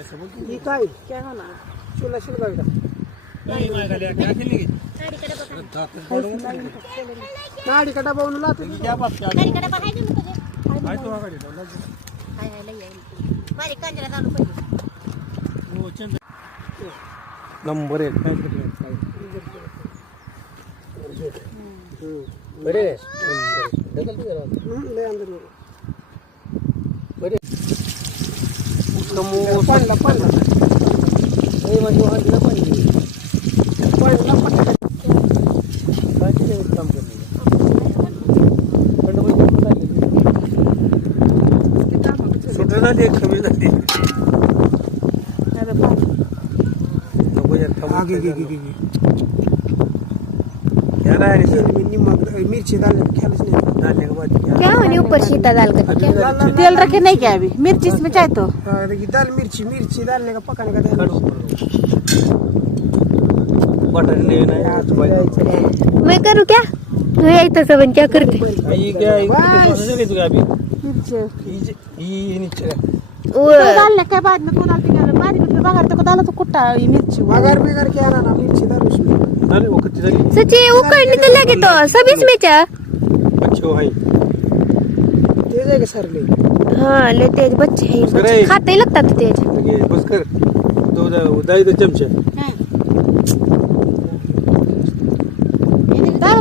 ही काय काय होणार चुला शिलगा गाडी कडा पाहून लावतो नंबर 1 बरे बरे पाणला पाणला म्हणजे वाजला पाणला पाणला काय काम करणे सुट झाली कमी झाली आगे गे गे गे मिर्ची डालने ख्याल डालने के बाद क्या होने ऊपर सीता दाल का क्या तेल रखे नहीं क्या अभी मिर्ची इसमें चाहे तो दाल मिर्ची मिर्ची डालने का पकाने का बटर नहीं ना मैं करूँ क्या मैं यही तो सब क्या करते ये क्या है तू अभी मिर्ची ये नीचे वो डालने के बाद में तो डालते क्या पानी में बगार तो डाला तो कुट्टा ये मिर्ची वगार बिगार क्या ना ना मिर्ची डाल उसमें डाले वो कितनी डाली सच्ची उकड़ने तो लगे तो सब इसमें चा अच्छे भाई तेज है के सर ले हाँ ले तेज बच्चे हैं सरे। खाते ही लगता था तेज ये बस कर दो दाई दो चमचे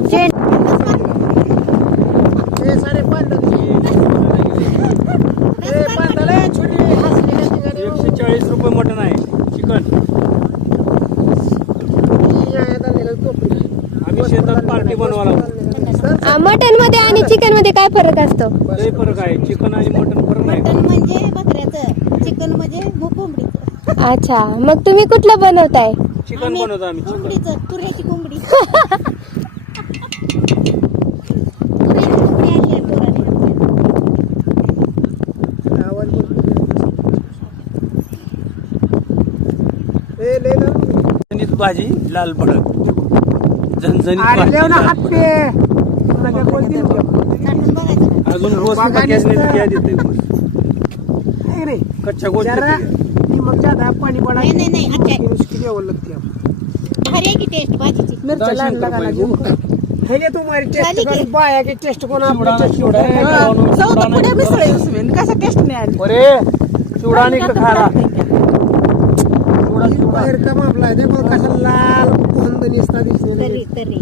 चेन ये सारे पांडा ए पांडा ले छोटी हसले 140 रुपये मटन आहे चिकन या डालने का कोपरी आम्ही शेतात पार्टी बनवायला मटन मध्ये आणि चिकन मध्ये काय फरक असतो लय फरक आहे चिकन आणि मटन फरक नाही मटन म्हणजे बकऱ्याचं चिकन म्हणजे कोंबडीचं अच्छा मग तुम्ही कुठलं बनवताय चिकन बनवतो आम्ही चिकन कोंबडीचं तुऱ्याची कोंबडी आवाज ए ले ना झणझणीत भाजी लाल भडक झणझणीत अरे भाजी लेव ना लाल. हात पे तुला काय बोलतील चाटून बघायचं अजून रोज बागानीच तर- क्या देते नहीं रे कच्चा गोश्त जरा देते. नमक ज्यादा पानी बड़ा नहीं, नहीं, नहीं, अच्छा है। उसकी क्या वो लगती है भारी आहे की टेस्ट भाजीची मिर्च लाल लगा लगा है ये तुम्हारी टेस्ट झाली की? कर बाया की टेस्ट कोण चिवडा आपली ना, टेस्ट चिवडा आहे. चौदा पुढे मिसळ उसमें कसा टेस्ट नाही आली अरे चिवडा निघलं खायला बाहेर कमापला देखो कसा लाल बंद निसता दिसते तरी